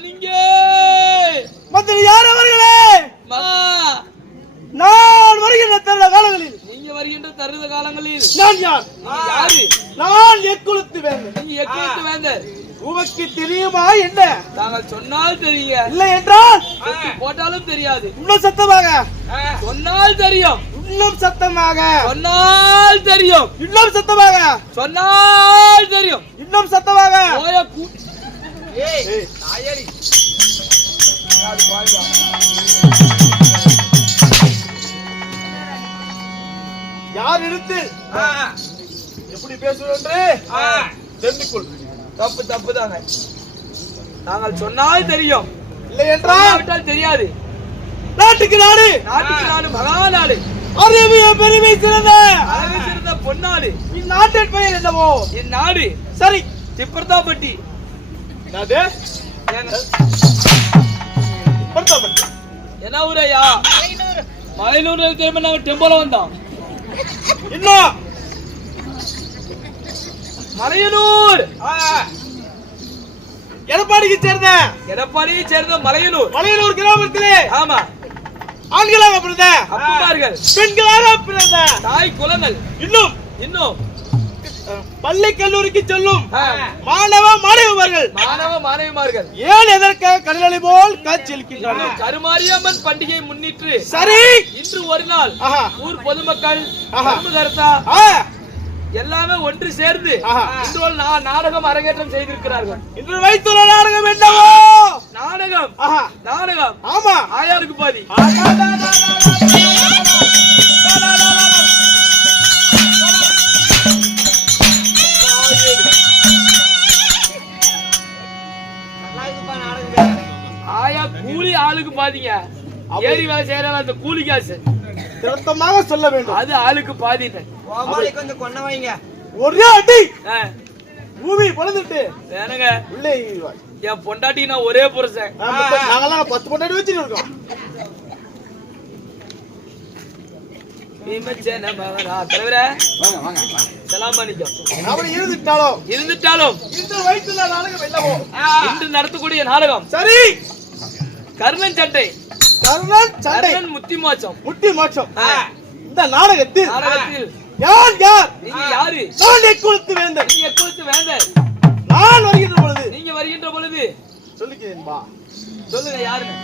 நான் இங்கே மந்திரி யார் அவர்களே? நான் வருகின்ற தருண காலங்களில், நீங்க வருகின்ற தருண காலங்களில் நான் யார்? யாரு? நான் எக்குலத்து வேந்தர். நீங்க எக்குலத்து வேந்தர். உமக்கு தெரியுமா என்ன? நாங்கள் சொன்னால் தெரியுங்க, இல்லை என்றால் போட்டாலும் தெரியாது. இன்னும் சத்தமாக சொன்னால் தெரியும். இன்னும் சத்தமாக சொன்னால் தெரியும். இன்னும் சத்தமாக சொன்னால் தெரியும். இன்னும் சத்தமாக யார் எடுத்து எப்படி பேசுவது தெரிந்துக்கொள். தப்பு தப்பு தாங்க. நாங்கள் சொன்னால் தெரியும், இல்லை என்றால் தெரியாது. நாட்டுக்கு நாடு, நாட்டுக்கு நாடு மகா நாடு, அறிவிய பெருமை சிறந்த சிறந்த பொன்னாடு. இந்நாட்டின் பெயர் என்னவோ? இந்நாடு சரி திப்பர்தாப்பட்டி. என்ன ஊரையா? மலையனூர் திரும்ப நாங்க டெம்போல வந்தோம். இன்னும் மலையனூர் எடப்பாடியை சேர்ந்த மலையனூர். மலையனூர் கிராமத்திலே ஆமா, ஆண்களாக பிறந்த அப்பமார்கள், பெண்களாக பிறந்த தாய் குலங்கள், இன்னும் இன்னும் பள்ளி கல்லூரிக்கு செல்லும் மாணவ மாணவிமார்கள் ஏன் எதற்காக கடலை போல் காட்சியளிக்கின்றனர்? கருமாரியம்மன் பண்டிகையை முன்னிட்டு சரி இன்று ஒரு நாள் ஊர் பொதுமக்கள் எல்லாமே ஒன்று சேர்ந்து இன்று ஒரு நாடகம் அரங்கேற்றம் செய்திருக்கிறார்கள். இன்று வைத்துள்ள நாடகம் என்னவோ? நாடகம் நாடகம் ஆமா, ஆயாருக்கு பாதி. ஆயா கூலி ஆளுக்கு பாதிங்க. ஏரி வேலை செய்யறாங்க, அந்த கூலி காசு திருத்தமாக சொல்ல வேண்டும். அது ஆளுக்கு பாதி. கொஞ்சம் கொண்ட வைங்க. ஒரே அடி பூமி பொழுதுட்டு வேணுங்க. உள்ளே என் பொண்டாட்டி நான் ஒரே புருஷன். நாங்கெல்லாம் 10 பொண்டாட்டி வச்சுட்டு இருக்கோம். இருந்துட்டாலும் இன்று நடத்தக்கூடிய நாடகம் சரி கர்ணன் சட்டை, முத்தி மோட்சம். இந்த நாடகத்தில் யார் நீங்க யாரு? நான் எக்குலத்து வேந்தர். நான் வருகின்ற பொழுது, நீங்க வருகின்ற பொழுது சொல்லிக்கிறேன் பா. சொல்லுங்க யாருன்னு.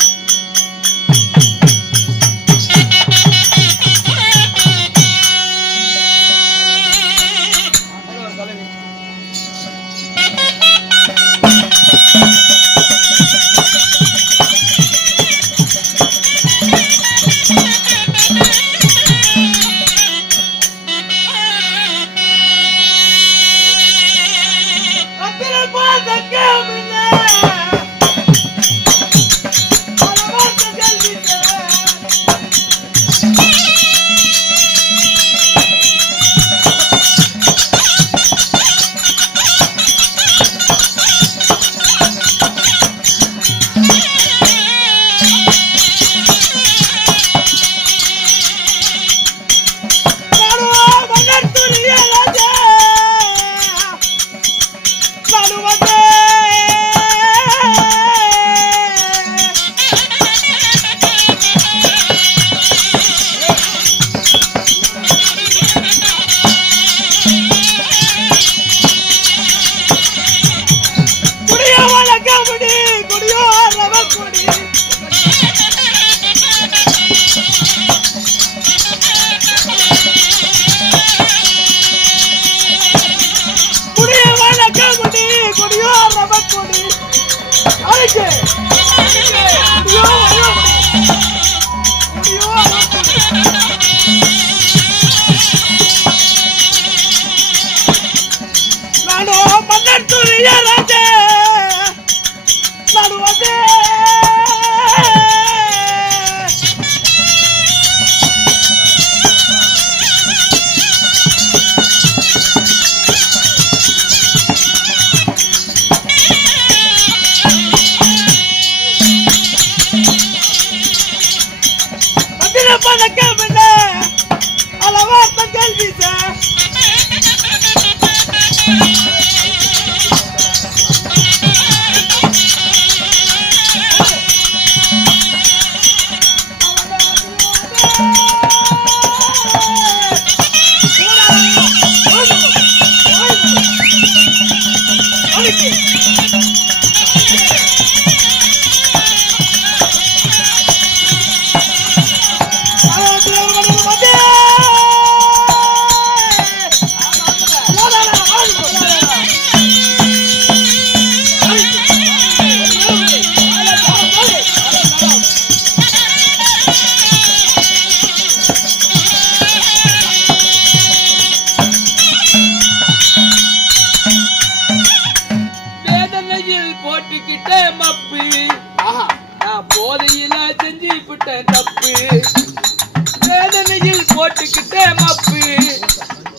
விட்டேன் தப்பு வேதனையில் போட்டுக்கிட்டேன் மப்பு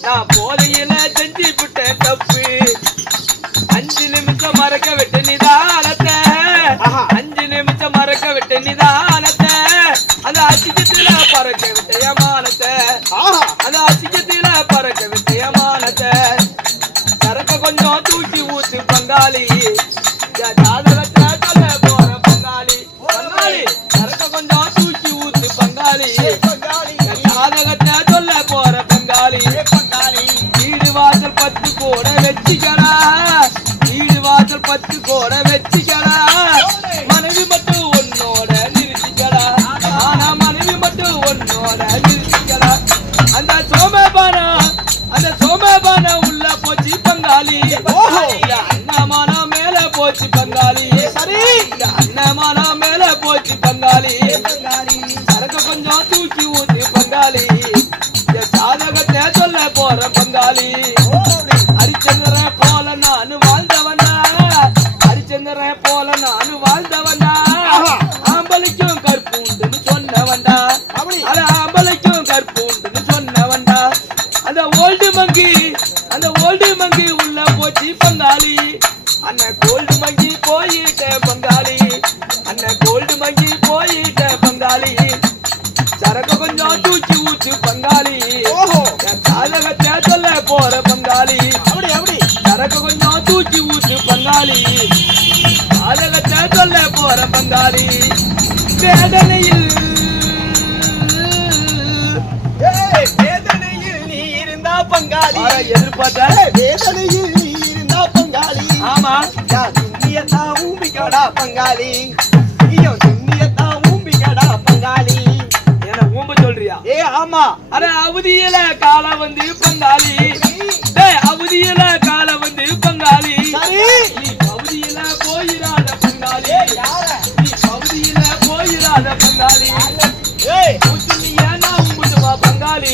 நான் போதையில செஞ்சு விட்டேன் தப்பு 5 நிமிஷம் மறக்க விட்டு நிதானத்தை 5 நிமிஷம் மறக்க விட்டு நிதானத்தை அந்த அசிங்கத்தில பறக்க விட்ட ஏமானத்தை அந்த அசிங்கத்தில பறக்க விட்ட ஏமானத்தை சரக்க கொஞ்சம் தூக்கி ஊத்து பங்காளி ஜாதகத்தை சொல்ல போற பங்காளி பங்காளி சரக்க கொஞ்சம் தூக்கி ஊத்து பங்காளி ஜாதகத்தை சொல்ல போற பங்காளி வீடு வாசல் 10 கூட வச்சுக்கடா வீடு வாசல் 10 கூட வச்சுக்கடா மனைவி மட்டும் உன்னோட நிறுத்திக்கடா ஆனா மனைவி மட்டும் உன்னோட நிறுத்திக்கடா அந்த சோமபானா உள்ள போச்சு பங்காளி அண்ணமானா மேல போச்சு பங்காளி சரி அண்ணமானா மேல போச்சு பங்காளி சரக்கு கொஞ்சம் தூக்கி ஊத்தி பங்காளி சாதகத்தை சொல்ல போற பங்காளி ஹரிச்சந்திர போல நானு வாழ்ந்தவனா ஹரிச்சந்திர போல நானு வாழ்ந்தவனா ஆம்பளைக்கும் கற்பு உண்டுன்னு சொன்னவன்டா அத ஆம்பளைக்கும் கற்பு உண்டுன்னு சொன்னவன்டா அந்த ஓல்டு மங்கி உள்ள போச்சு பங்காளி அண்ணன் கோல்டு மங்கி போயிட்ட பங்காளி அண்ணன் கோல்டு மங்கி போயிட்ட பங்காளி சரக்கு கொஞ்சம் தூக்கி ஊத்து பங்காளி சாதகத்தை சொல்ல போற பங்காளி சரக்கு கொஞ்சம் தூக்கி ஊத்து பங்காளி சாதகத்தை சொல்ல போற பங்காளி வேதனையில் நீ இருந்தா பங்காளி எதிர்பார்த்த வேதனையில் நீ இருந்தா பங்காளி ஆமா துண்ணியத்தா ஊம்பிக்கடா பங்காளி ஐயோ துண்ணியத்தா ஊம்பிக்கடா பங்காளி என்ன ஊம்ப சொல்றியா ஆமா அட அவதியில கால வந்து பங்காளி அவதியில கால வந்து பங்காளி நீ பகுதியில போயிராத பங்காளி நீ பகுதியில போயிராத பங்காளி துணியா நான் ஊம்புதுமா பங்காளி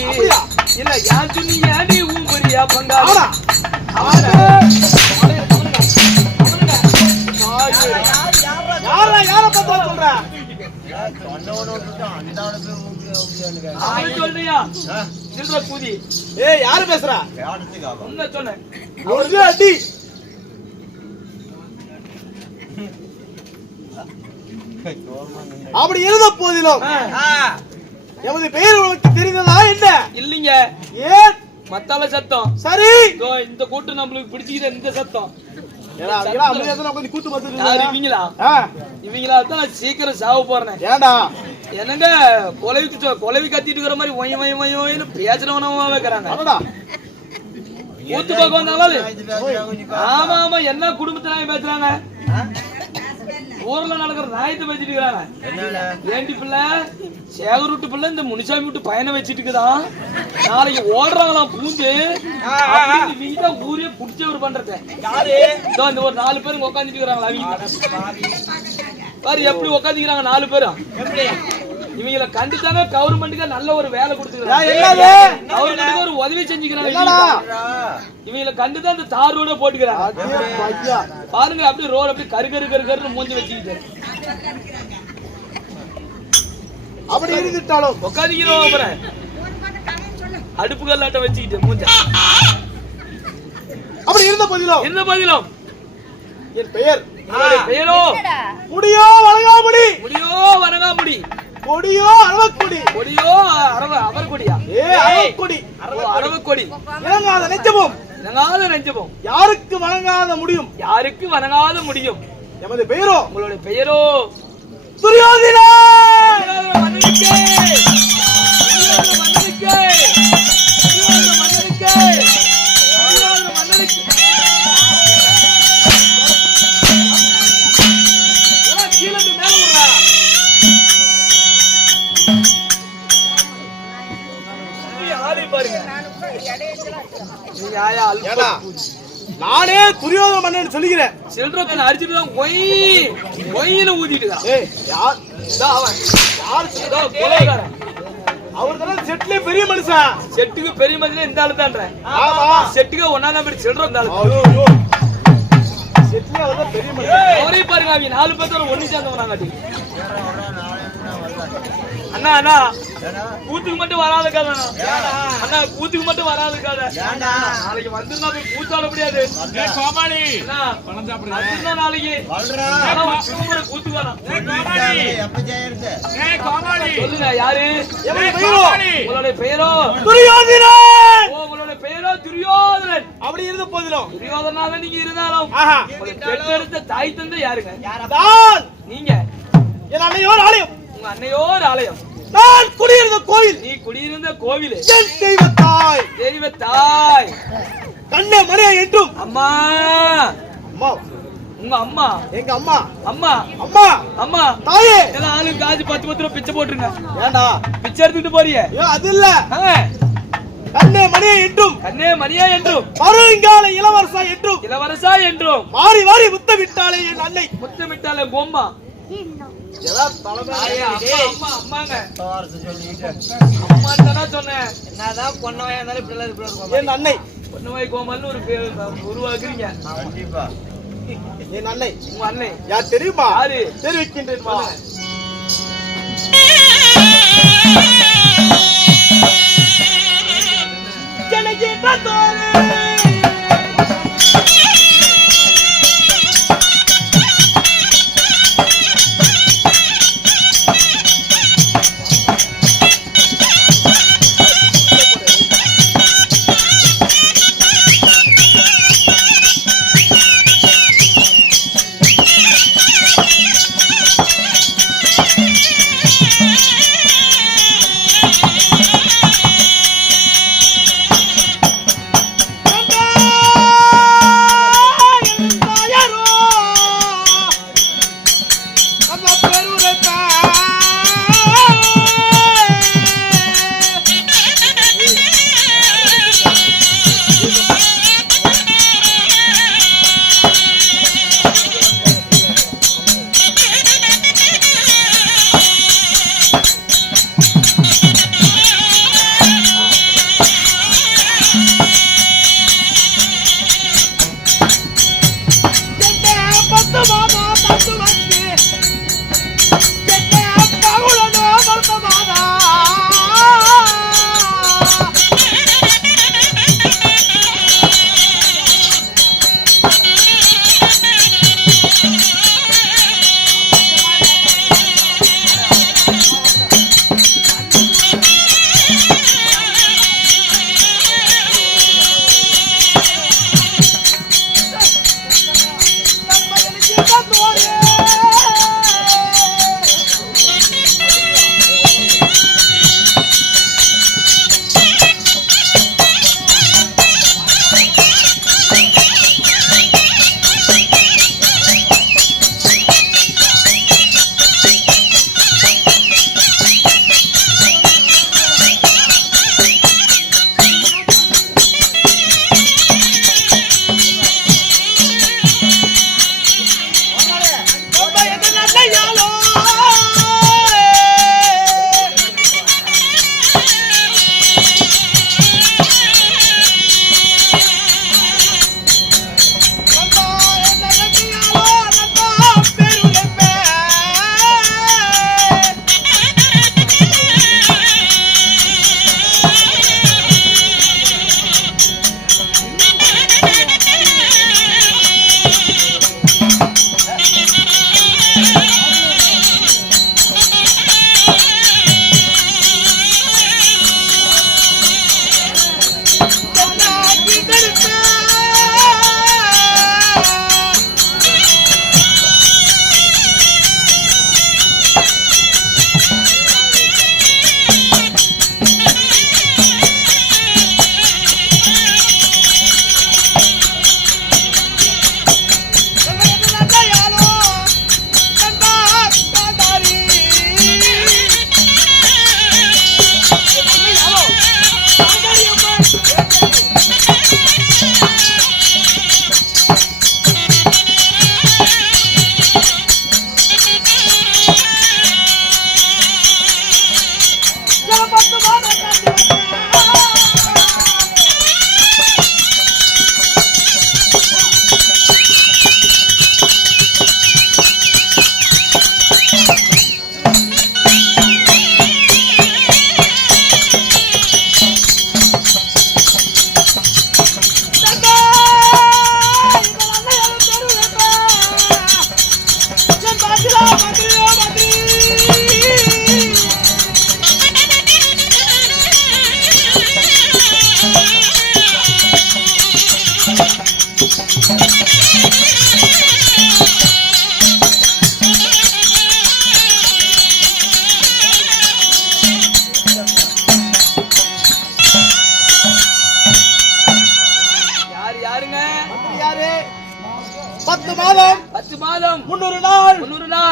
இல்ல ஏன் துணியா நீ ஊம்புறியா பங்காளி யார பத்தா சொல்ற சொல்றியா சில்ற கூதி யாரு பேசுறா உன்ன சொன்னேன் ஒரு அடி அப்படி இருந்த போதிலும் எமது பெயர் உனக்கு தெரிந்ததா என்ன இல்லீங்க ஏன் மத்தால சத்தம் சரி இந்த கூட்டு நம்மளுக்கு பிடிச்சிக்கிற இந்த சத்தம் கூத்து இவங்களா இவங்களா தான் நான் சீக்கிரம் சாவ போறேன் ஏண்டா என்னங்க கொலவி கத்திட்டு இருக்கிற மாதிரி ஒய் ஒய் ஒய் ஒய்னு பேசுறவனவா வைக்கிறாங்க கூத்து பக்கம் வந்தாலும் ஆமா ஆமா என்ன குடும்பத்தினாங்க பேசுறாங்க ஊர்ல நடக்கிற நாயத்தை வச்சுட்டு இருக்கிறாங்க ஏண்டி பிள்ளை சேகர் விட்டு பிள்ளை இந்த முனிசாமி விட்டு பயணம் வச்சுட்டு இருக்குதான் நாளைக்கு ஓடுறாங்களாம் பூந்து வீட்டா ஊரே புடிச்சவர் பண்றது இந்த ஒரு 4 பேரும் உட்காந்துட்டு இருக்கிறாங்களா பாரு எப்படி உட்காந்துக்கிறாங்க 4 பேரும் இவங்களை கண்டுதானே கவர்மெண்ட்டுக்கு நல்ல ஒரு வேலை கொடுத்துக்கிறாங்க ஒரு உதவி செஞ்சுக்கிறாங்க இவங்களை கண்டுதான் அந்த தார் ரோட போட்டுக்கிறாங்க பாருங்க அப்படியே ரோடு அப்படியே கருன்னு மூஞ்சி வச்சுக்கிட்டு அப்படி இருந்துட்டாலும் உட்காந்துக்கிறோம் அப்புறம் அடுப்பு கல்லாட்ட வச்சுக்கிட்டு மூஞ்ச அப்படி இருந்த பதிலும் என் பெயரோ முடியோ வணங்காமுடி கொடியோ அரவக்கொடி அவர்கொடியா அரவக்கொடி இறங்காத நெஞ்சமும் யாருக்கு வணங்காத முடியும் எமது பெயரோ உங்களுடைய பெயரோ துரியோதனா நானே துரியோதன மன்னன் சொல்லுகிறேன் சில்ட்ரன் அடிச்சிட்டு தான் ஒயின்னு ஊதிட்டு அவர் செட்ல பெரிய மனுஷன் செட்டுக்கு பெரிய மனுஷன் இந்த ஆளு தான்றேன் செட்டுக்கு ஒன்னா நம்பர் சில்ட்ரன் செட்ல பெரிய மனுஷன் அவரே பாருங்க அவங்க 4 பேர் ஒண்ணு சேர்ந்தவங்க அண்ணா அண்ணா கூத்துக்கு மட்டும் வராத கதை அண்ணா கூத்துக்கு மட்டும் வராத கதை நாளைக்கு வந்துருந்தா போய் கூத்தாட முடியாது நாளைக்கு கூத்துக்கு வரலாம் சொல்லுங்க யாரு உங்களுடைய பெயரோ துரியோதனன் உங்களுடைய பெயரோ துரியோதனன் அப்படி இருந்த போதிலும் துரியோதனாக நீங்க இருந்தாலும் பெற்றெடுத்த தாய் தந்தை யாருங்க நீங்க என் அன்னையோர் ஆலயம் உங்க அன்னையோர் ஆலயம் நான் குடியிருந்த கோவில் நீ குடியிருந்த கோவில் என் தெய்வத்தாய் தெய்வத்தாய் கண்ணே மரியா என்றும் அம்மா அம்மா உங்க அம்மா எங்க அம்மா அம்மா அம்மா அம்மா தாயே எல்லாம் ஆளு காசு 10 ரூபாய் பிச்சை போட்டுருங்க ஏண்டா பிச்சை எடுத்துட்டு போறியே அது இல்ல கண்ணே மணியா என்றும் கண்ணே மணியா என்றும் மறுங்கால இளவரசா என்றும் மாறி மாறி முத்தமிட்டாளே என் அன்னை முத்தமிட்டாளே பொம்மா என்னதான் பொன்னவாயா இருந்தாலும் என் அன்னை பொன்னவாய் கோமால்னு ஒரு பேர் உருவாக்குறீங்க என் அன்னை உங்க அன்னை யார் தெரியுமா யாரு தெரிவிக்கின்றேன்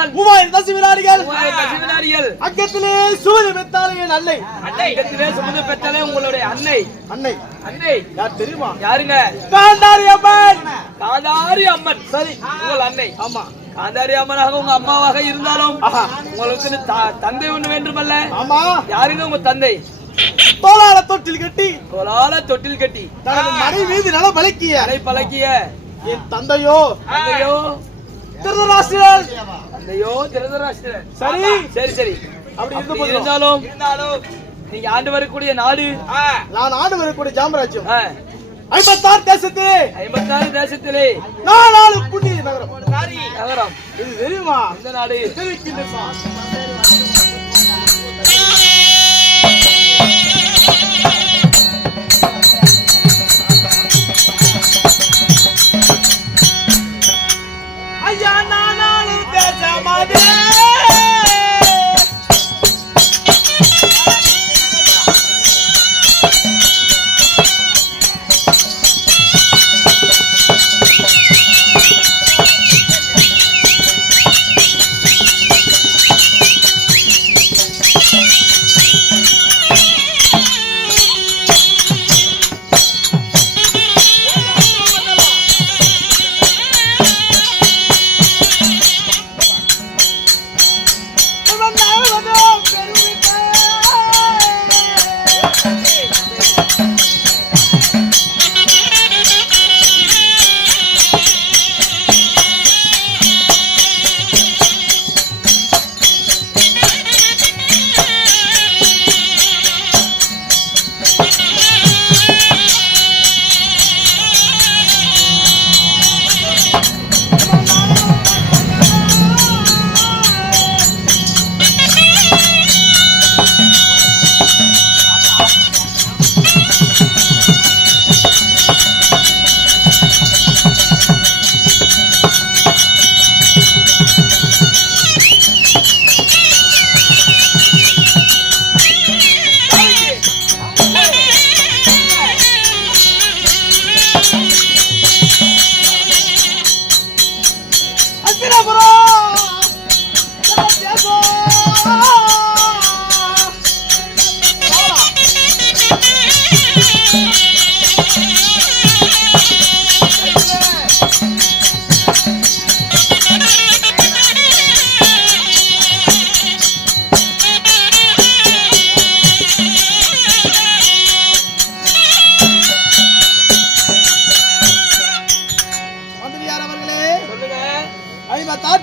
இருந்தால் 3000 தசி வினாடிகள் 3000 தசி வினாடிகள் அக்கத்திலே சூது பெத்தாலே என் அன்னை அன்னைக்கத்திலே சுமந்து பெற்றாலே உங்களுடைய அன்னை அன்னை அன்னை யார் தெரியுமா? யாருங்க? காந்தாரி அம்மன். காந்தாரி அம்மன். சரி, உங்கள் அன்னை. ஆமா. காந்தாரி அம்மனாக உங்க அம்மாவாக இருந்தாலும் ஆஹா. உங்களுக்கு தந்தை ஒண்ணு வேண்டுமல்ல? ஆமா. யாருங்க உங்க தந்தை? தோளால தொட்டில் கட்டி கோலால தொட்டில் கட்டி தனது மனை மீது நல பலக்கிய அலை பழக்கிய என் தந்தையோ தந்தையோ திருதராஷ்டிரன். தந்தையோ திருதராஷ்டிரன். சரி சரி சரி. அப்படி இருந்தாலும் நீங்க ஆண்டு வரக்கூடிய நாடு, நான் ஆண்டு வரக்கூடிய ஜாமராஜ்யம் 56 தேசத்திலே 56 தேசத்திலே 4 புண்ணிய நகரம். நகரம் இது தெரியுமா? இந்த நாடு ஐயா நானும் தேசமாதே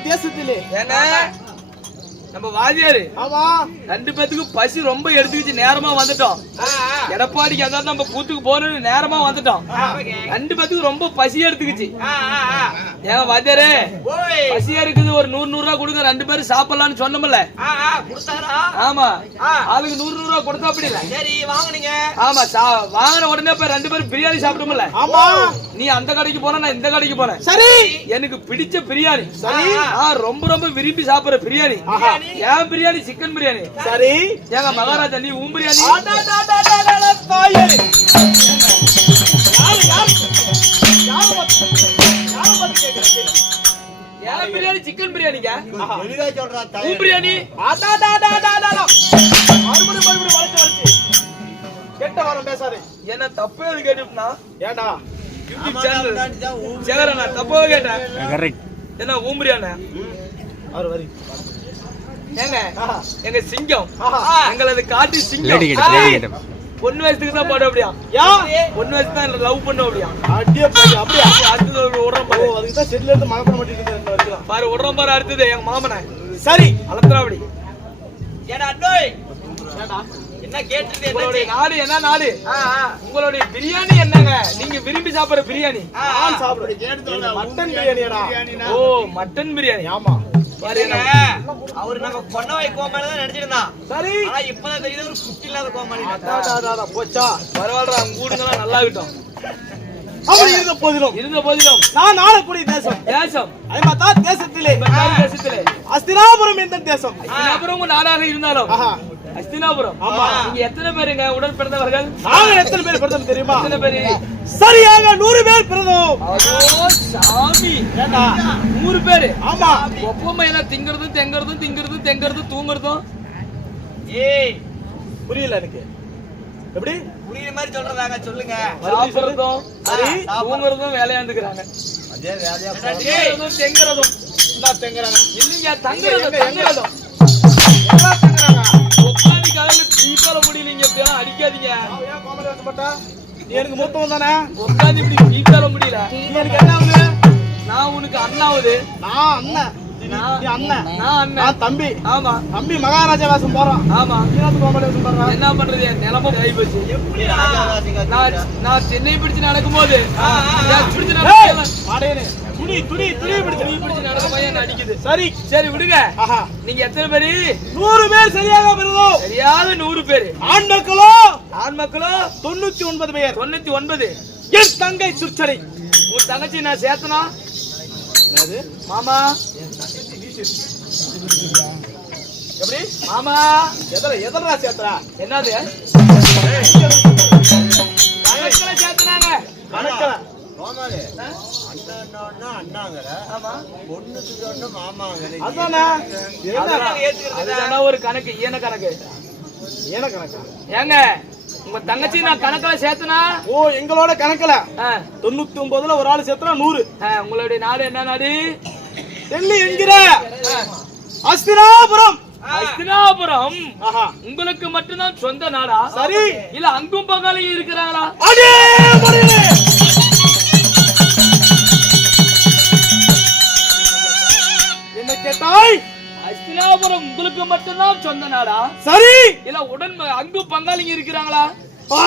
தேசத்திலே நம்ம வாதியாரு ஆமா 2 பேத்துக்கு பசி ரொம்ப எடுத்துக்கிச்சு, நேரமா வந்துட்டோம். எடப்பாடிக்கு அதான் நம்ம கூத்துக்கு போறோம்னு நேரமா வந்துட்டோம். 2 பேத்துக்கு ரொம்ப பசி எடுத்துக்கிச்சு. ஏன் வாதியாரு பசியா இருக்குது, ஒரு 100 ரூபா கொடுங்க, 2 பேரும் சாப்பிடலாம்னு சொன்னோம்ல. ஆமா, ஆளுக்கு 100 ரூபா கொடுத்தா அப்படி இல்ல. சரி வாங்குனீங்க. ஆமா, வாங்கின உடனே போய் 2 பேரும் பிரியாணி சாப்பிடும்ல. ஆமா, நீ அந்த கடைக்கு போன, நான் இந்த கடைக்கு போனேன். சரி, எனக்கு பிடிச்ச பிரியாணி, சரி, நான் ரொம்ப ரொம்ப விரும்பி சாப்பிடுற பிரியாணி. ஏன் பிரியாணி சிக்கன் பிரியாணி. சரி, ஏங்க மகாராஜா நீ உன் பிரியாணி. ஏன் பிரியாணி சிக்கன் பிரியாணிங்க. உன் பிரியாணி மறுபடியும் வளைச்சு கெட்ட வாரம் பேசாதே. என்ன தப்பு எது கேட்டுனா ஏண்டா யூடியூப் சேனல் சேகர நான் தப்பா கேட்டேன். என்ன உன் பிரியாணி அவர் வரி ஏங்க எங்க சிங்கம் எங்களது காட்டு சிங்கம் பொண்ணு வயசுக்கு தான் போட அப்படியா? பொண்ணு வயசு தான் லவ் பண்ண அப்படியா? அப்படியே அடுத்தது விடுறோம் பாரு. அதுக்கு தான் செட்ல இருந்து மழை பண்ண மாட்டேங்குது பாரு விடுறோம் பாரு. அடுத்தது எங்க மாமனை சரி அலத்துறா அப்படி. ஏடா அண்ணோய் என்ன கேட்டுது? உங்களுடைய நாடு என்ன நாடு? உங்களுடைய பிரியாணி என்னங்க? நீங்க விரும்பி சாப்பிடுற பிரியாணி. நான் சாப்பிடுறேன் மட்டன் பிரியாணிடா. ஓ மட்டன் பிரியாணி. ஆமா பாருங்க, அவரு நம்ம பொன்னவாய் கோமாளி தான் நினைச்சிருந்தான். சரி, ஆனா இப்பதான் தெரியுது ஒரு குட்டி இல்லாத கோமாளி. போச்சா பரவாயில்ல, அவங்க ஊடுங்கெல்லாம் நல்லா இருக்கட்டும். அப்படி இருந்த போதிலும் நான் ஆளக்கூடிய தேசம் தேசத்திலே அஸ்தினாபுரம் என்ற தேசம். அப்புறம் நாடாக இருந்தாலும் அஸ்தினாபுரம். ஆமா. நீங்க எத்தனை பேருங்க உடன் பிறந்தவர்கள்? நாங்க எத்தனை பேர் பிறந்தோம் தெரியுமா? எத்தனை பேரு? சரியாக 100 பேர் பிறந்தோம். அதோ சாமி, ஏண்டா 100 பேரு. ஆமா. ஒப்பமா எல்லாம் திங்கிறதும் தெங்கறதும் தூங்குறதும். ஏய் புரியல எனக்கு. எப்படி புரியுற மாதிரி சொல்றதாங்க, சொல்லுங்க. சாப்பிடுறதும் சரி, தூங்குறதும் வேலையாந்துக்கிறாங்க. அதே வேலையா திங்கிறதும் தெங்கறதும். என்ன தெங்கறாங்க? இல்லைங்க, தங்குறதும். எல்லாம் தெங்கறாங்க. உட்காந்து காலையில பீப்பால முடியலீங்க, எப்படியெல்லாம் அடிக்காதீங்க. ஏன் கோமலை வந்து போட்டா? நீ எனக்கு மூத்தவன் தானே? உட்காந்து இப்படி பீப்பால முடியல. நீ எனக்கு என்ன ஆகுது? நான் உனக்கு அண்ணாவது. நான் அண்ணன். நீ அண்ணன். நான் அண்ணன். நான் தம்பி. ஆமா தம்பி மகாராஜா வேஷம் போறான். ஆமா. நீனாத்து கோமலை வேஷம் போறான். என்ன பண்றது, என் நிலைமை ஆகி போச்சு. நான் சென்னை பிடிச்சு நடக்கும்போது பிடிச்சு நடக்க மாடேனே துணி பிடிச்சு நடக்கும் போது என்ன அடிக்குது. சரி சரி விடுங்க. ஆஹா. நீங்க எத்தனை பேரு? 100 பேர் சரியாக பிறந்தோம். சரியாக 100 பேரு. ஆண் மக்களோ ஆண் மக்களோ 99 பேர். 99. என் தங்கை சுற்றலை. உன் தங்கச்சி நான் சேர்த்தனா? என்னது மாமா எப்படி மாமா எதரா சேர்த்தா? என்னது கணக்குல சேர்த்தனாங்க. கணக்கல கோமாளி அண்ணன்னா அண்ணாங்கற, ஆமா. பொண்ணுக்கு சொன்ன மாமாங்கற. அதானே அதுதானே ஒரு கணக்கு, ஈன கணக்கு. ஏன கணக்கா? ஏங்க உங்க தங்கச்சி நான் கணக்குல சேர்த்தனா? ஓ, எங்களோட கணக்கல 99ல ஒரு ஆள் சேர்த்தா 100. உங்களுடைய நாடு என்ன நாடு? டெல்லி என்கிற அஸ்தினாபுரம். அஸ்தினாபுரம் ஆஹா. உங்களுக்கு மட்டும்தான் சொந்த நாடா? சரி. இல்ல அங்கும் பங்காளியும் இருக்கிறாங்களா? அடே மடியே. என்ன கேட்டாய்? அஸ்தினாபுரம் உங்களுக்கு மட்டும்தான் சொந்த நாடா? சரி. இல்ல உடன் அங்கும் பங்காளிங்க இருக்கிறாங்களா? ஆ!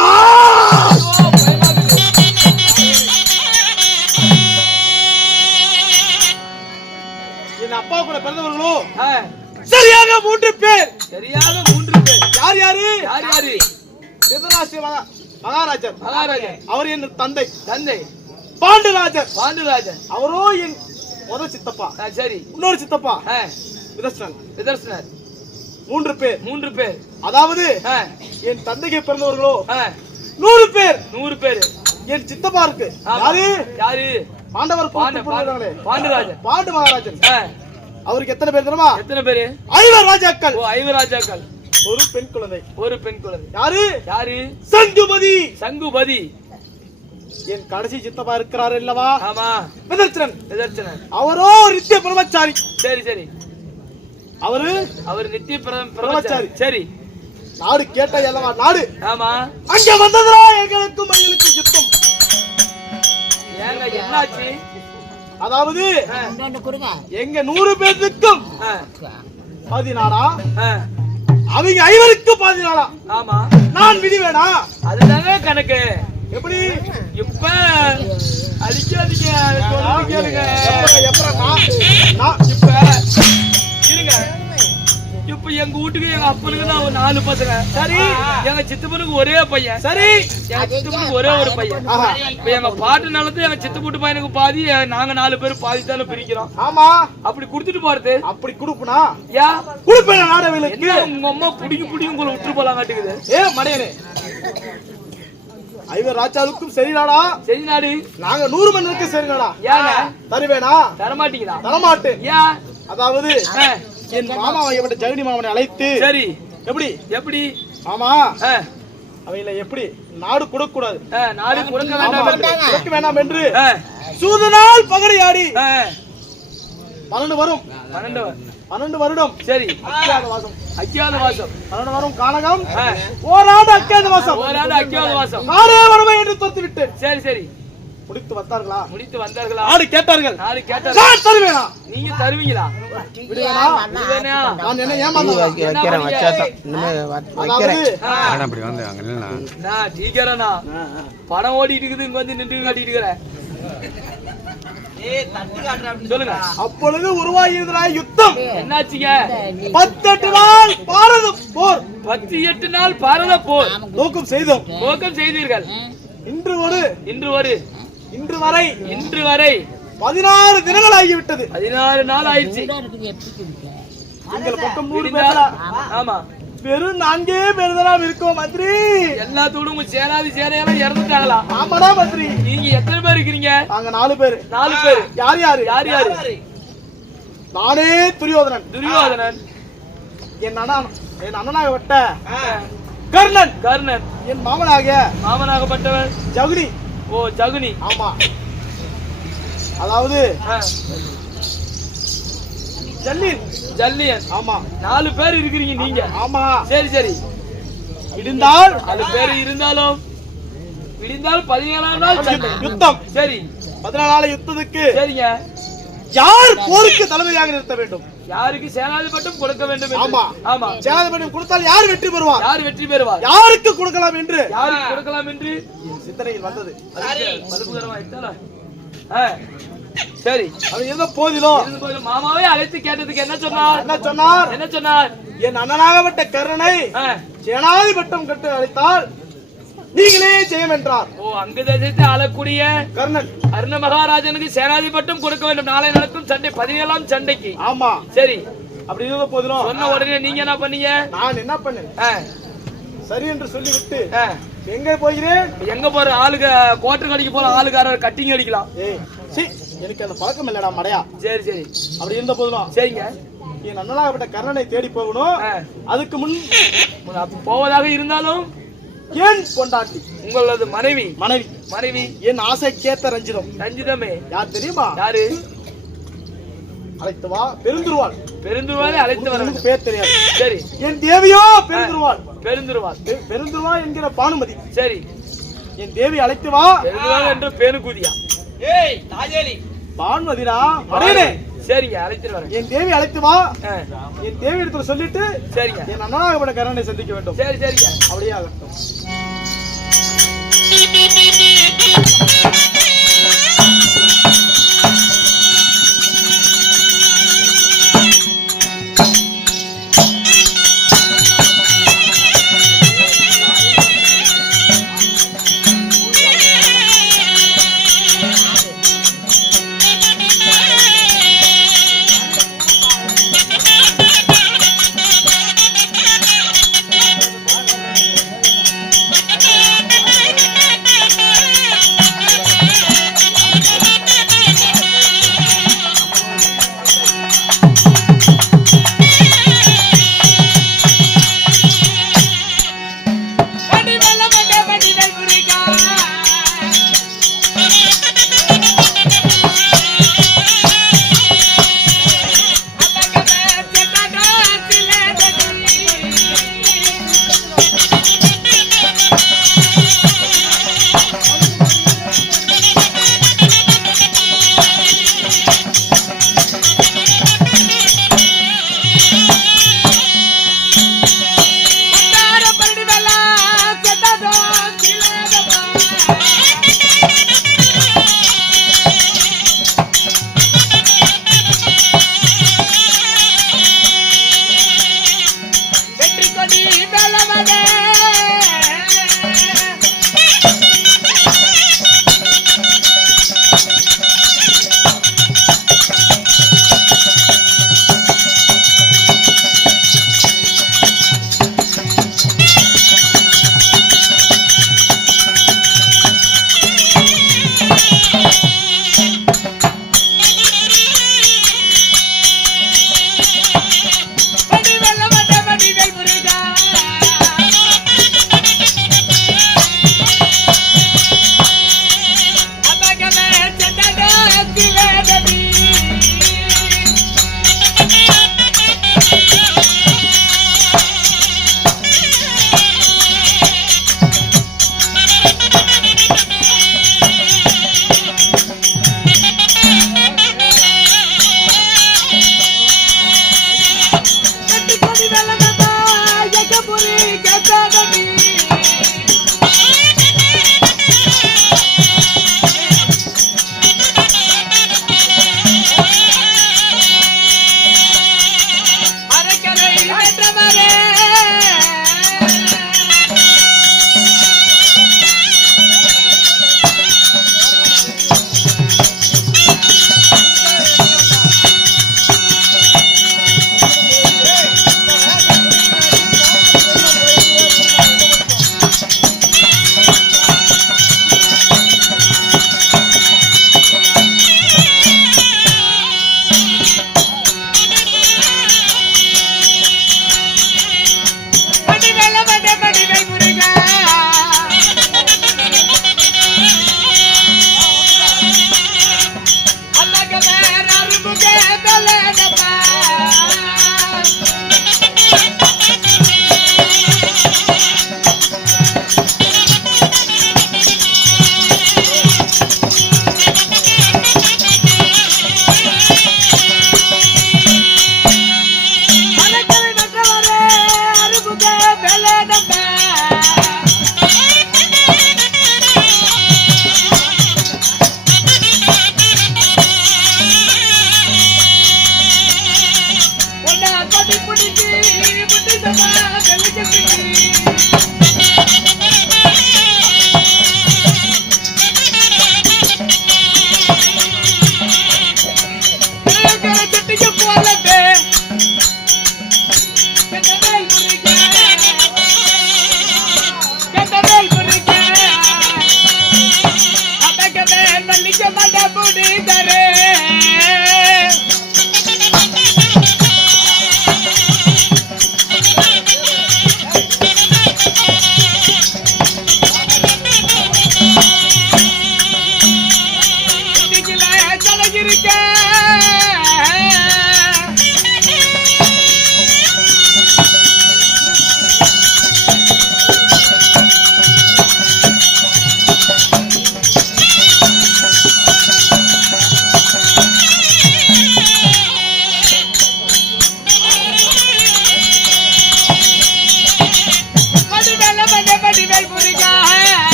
ஐயோ, பயமா இருக்கு. என் அப்பா கூட பிறந்தவர்களோ ஆ, சரியாக 3 பேர். சரியாக 3 பேர். யார் யாரு? யார் யாரு? திருதராஷ்டிர மகாராஜர். மகாராஜன். அவர் என் தந்தை. தந்தை பாண்டுராஜர். பாண்டுராஜன். அவரோ என் முதல் சித்தப்பா. சரி. இன்னொரு சித்தப்பா ஆ, விதர்சனன். விதர்சனர். 3 பேர். 3 பேர். அதாவது ஆ, என் தந்தைக்கு பிறந்தவர்களோ ஆ, 100 பேர். 100 பேரு. என் சித்தப்பா இருக்கு. ஆமா. யாரு? யாரு? பாண்டவர் பாண்டுராஜன். பாண்டு மகாராஜன். ஆ, அவருக்கு எத்தனை பேர் தெரியுமா? எத்தனை பேரு? 5 ராஜாக்கள். ஓ, 5 ராஜாக்கள். ஒரு பெண் குழந்தை. ஒரு பெண் குழந்தை. யாரு? யாரு? சங்குமதி. சங்குபதி. என் கடைசி சித்தப்பா இருக்கிறார் அல்லவா? ஆமா. விதர்சனன். விதர்சனர். அவரோ நித்திய பிரம்மச்சாரி. சரி சரி. அவரு அவர் நித்திய பிரம்மச்சாரி. சரி. நாடு கேட்ட அல்லவா நாடு. ஆமா. அங்க வந்ததுரா எங்களுக்கும் மயிலுக்கும் யுத்தம். ஏங்க என்னாச்சு? அதாவது ஆ, எங்க 100 பேருக்கும் ஆ, 14. ஆ, அவங்க 5க்கு 14. ஆமா. நான் விதி வேணா? அதுதாங்க கணக்கு. எப்படி? இப்ப அடிக்காதீங்க, சொல்றது கேளுங்க. இப்ப இருங்க. இப்ப எங்க வீட்டுக்கு எங்க அப்பனுக்கு நான் 4 பசங்க. சரி. எங்க சித்தப்பனுக்கு ஒரே பையன். சரி. எங்க சித்தப்பனுக்கு ஒரே ஒரு பையன். இப்ப எங்க பாட்டு நிலத்து எங்க சித்தப்பூட்டு பையனுக்கு பாதி, நாங்க 4 பேர் பாதி தானே பிரிக்கிறோம். ஆமா. அப்படி குடுத்துட்டு போறது. அப்படி குடுப்புனா யா குடுப்பேன் நாடவிலுக்கு. என்ன உங்க அம்மா புடிங்கி உங்களை விட்டு போலாம் காட்டுக்குது. ஏ மடையனே, 5 ராஜாவுக்கும் சரிடாடா. சரி நாடு. நாங்க 100 மணிக்கு சரிடாடா. ஏங்க தருவேனா? தரமாட்டீங்களா? தரமாட்டேன். ஏன்? அதாவது ஆ, என் மாமா வைக்கப்பட்ட ஜெகனி மாமனை அழைத்து. சரி. எப்படி? எப்படி? ஆமா. ஆ, அவையில எப்படி நாடு கொடுக்க கூடாது. நாடு கொடுக்க வேண்டாம் என்று. கொடுக்க வேண்டாம் என்று ஆ, சூதனால் பகடையாடி ஆ, 12 வரும். 12 வருடம். சரி. அக்கியாத வாசம். அக்கியாத வாசம். 12 வரும் கானகம். ஆ, ஓராண்டு அக்கியாத வாசம். ஓராண்டு அக்கியாத வாசம். நாடே வருமை என்று தொத்து விட்டு. சரி சரி. முடித்து வந்தார்களா? முடித்து வந்தார்களா? நாடு கேட்டார்கள். நாடு கேட்டார். நான் தருவேனா? நீங்க தருவீங்களா? விடுவேனா? விடுவேனா? நான் என்ன ஏமாந்தேன். வைக்கிறேன் வச்சாதான். அதாவது அப்படி வந்து அங்க இல்ல நான் டீக்கறனா படம் ஓடிட்டு இருக்குது, இங்க வந்து நின்று காட்டிட்டு இருக்கற. ஏய் தட்டி காட்ற அப்படி சொல்லுங்க. அப்பொழுது உருவாகியதுரா யுத்தம். என்னாச்சுங்க? 18 நாள் பாரத போர். 18 நாள் பாரத போர் நோக்கம் செய்தோம். நோக்கம் செய்தீர்கள். இன்று வரை 16 தினங்கள் ஆகிவிட்டது. 16 நாள் ஆயிடுச்சு. எங்கள் பக்கம் 100 இருந்தா- பேசல. ஆமா. வெறும் 4 பேர் தான் இருக்கோம் மந்திரி. எல்லாத்தோடும் உங்க சேனையெல்லாம் இறந்துட்டாங்களா? ஆமாடா மந்திரி. நீங்க எத்தனை பேர் இருக்கீங்க? நாங்க 4 பேர். 4 பேர். யார் யாரு? யாரு? நானே துரியோதனன். துரியோதனன். என் அண்ணனாகப்பட்ட கர்ணன். கர்ணன். என் மாமனாகப்பட்டவன் ஜகுனி. ஓ ஜகுனி. ஆமா. அதாவது ஜல்லியன். ஆமா. 4 பேர் இருக்கிறீங்க நீங்க. ஆமா. சரி. இடிந்தால் 4 பேர் இருந்தாலும் விடிந்தால் 17ஆம் நாள் சண்டை. யுத்தம். சரி. 14 நாள் யுத்தத்துக்கு சரிங்க. யார் போருக்கு தலைமையாக நிறுத்த வேண்டும்? யாருக்கு சேனாதிபட்டம் கொடுக்க வேண்டும்? ஆமா. சேனாதிபட்டம் கொடுத்தால் யார் வெற்றி பெறுவார்? யாருக்கு கொடுக்கலாம் என்று சிந்தனையில் வந்தது. சரி. அது என்ன போதிலும் மாமாவே அழைத்து கேட்டதுக்கு என்ன சொன்னார்? என் அண்ணனாகப்பட்ட கர்ணனை சேனாதிபட்டம் கட்டு அழைத்தால் நீங்களே செய்யும் என்றார். ஓ அங்கு தேசத்தை ஆளக்கூடிய கர்ணன் அர்ண மகாராஜனுக்கு சேனாதிபட்டம் கொடுக்க வேண்டும். நாளை நடக்கும் சண்டை 17ஆம் சண்டைக்கு. ஆமா. சரி. அப்படி இருந்த போதிலும் சொன்ன உடனே நீங்க என்ன பண்ணீங்க? நான் என்ன பண்ணேன்? சரி என்று சொல்லிவிட்டு எங்க போகிறேன்? எங்க போற? ஆளுக கோட்டர் கடிக்க போற ஆளுக்காரர் கட்டிங் அடிக்கலாம். எனக்கு அந்த பழக்கம் இல்லடா மடையா. சரி. அப்படி இருந்த போதிலும் சரிங்க. என் அண்ணனாகப்பட்ட கர்ணனை தேடி போகணும். அதுக்கு முன் போவதாக இருந்தாலும் ஏன் பொண்டாட்டி உங்களது மனைவி என் ஆசை கேத்த ரஞ்சிதமே யார் தெரியுமா? யாரு? அழைத்து வா. பெருந்துருவாள் அழைத்து வர பேர் தெரியாது. சரி. என் தேவியோ பெருந்துருவாள் என்கிற பானுமதி. சரி. என் தேவி அழைத்து வா. பெருந்துருவாள் என்று பேனுகுதியா? ஏய் தாஜேலி பானுமதிடா மடையனே. சரிங்க, அழைத்து வரேன். என் தேவி அழைத்து வா. என் தேவி இடத்துல சொல்லிட்டு சரிங்க என் அண்ணனாகப்பட்ட கர்ணனை சந்திக்க வேண்டும். சரிங்க. அப்படியே ஆகட்டும்.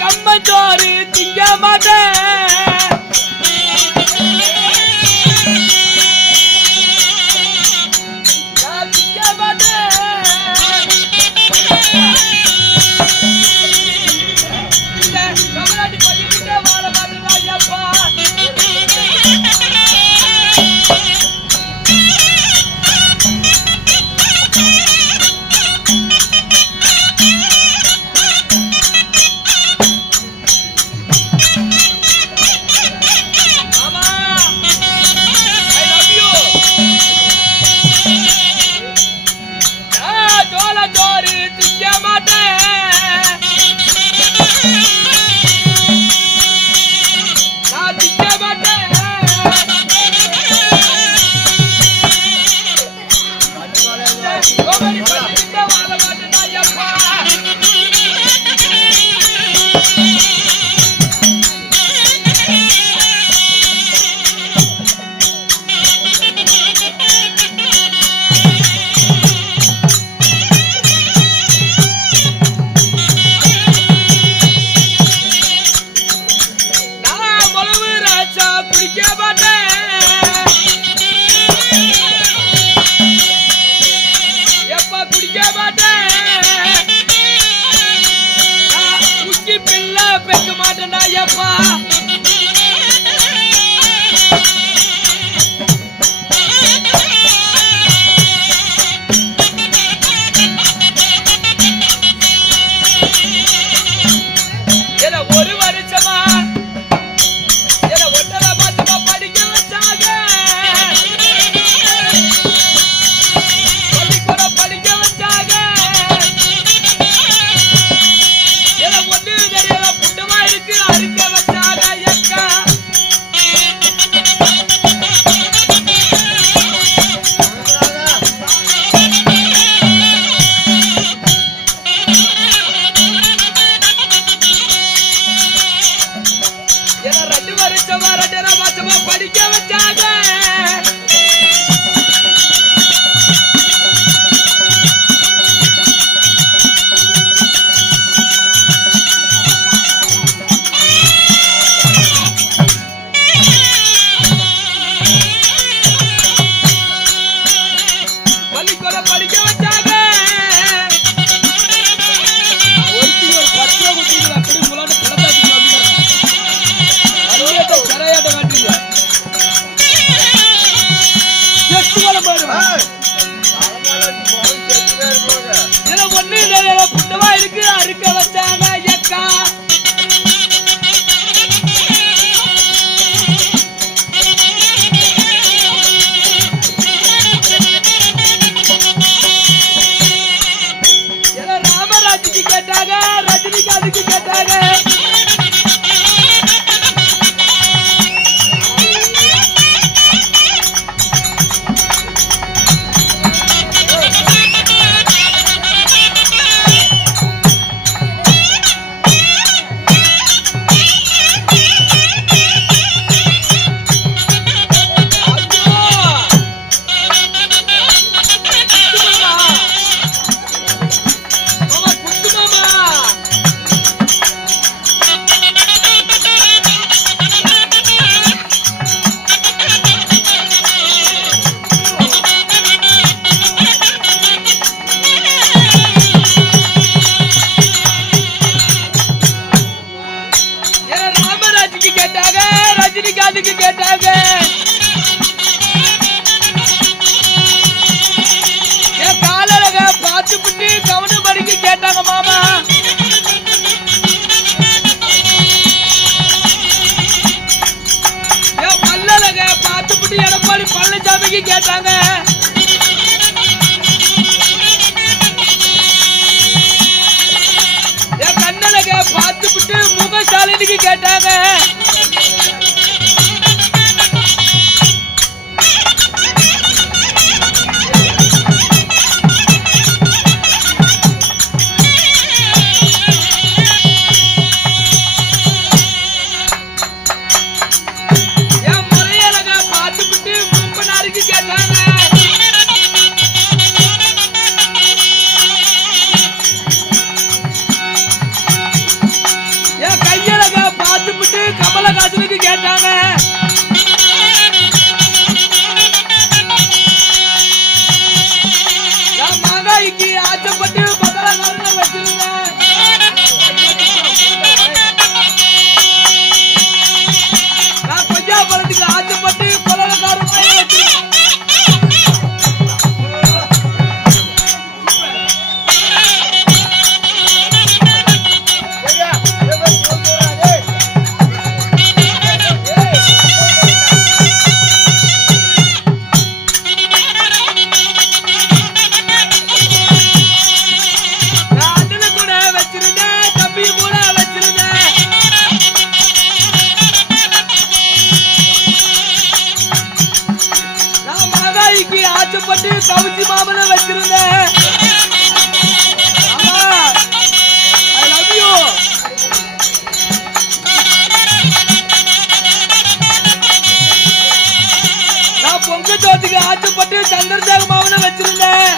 கம்மஞ்சோறு திங்க மாட்டேன் ரஜினிகாந்துக்கு கேட்டாங்க ரஜினிகாந்துக்கு கேட்டாங்க என் காலழக பார்த்து விட்டு கவனம் படிக்க கேட்டாங்க மாமா என் பல்லழக பார்த்து விட்டு எடப்பாடி பழனிசாமிக்கு கேட்டாங்க என் கண்ணழக பார்த்து விட்டு முகசாலினிக்கு கேட்டாங்க கமலஹாசனுக்கு கேட்டாங்க மகாய்க்கு ஆச்சப்பட்டு பதலகாரனை வச்சிருந்தேன் நான் கொய்யா பழத்துக்கு ஆச்சப்பட்டு பதலகாரனை வச்சிருந்தேன் ஆச்சப்பட்டு கவுச்சி மாமனை வச்சிருந்தேன் I love you. நான் பொங்க சோத்துக்கு ஆச்சப்பட்டு சந்திரசேகர் மாமனை வச்சிருந்தேன்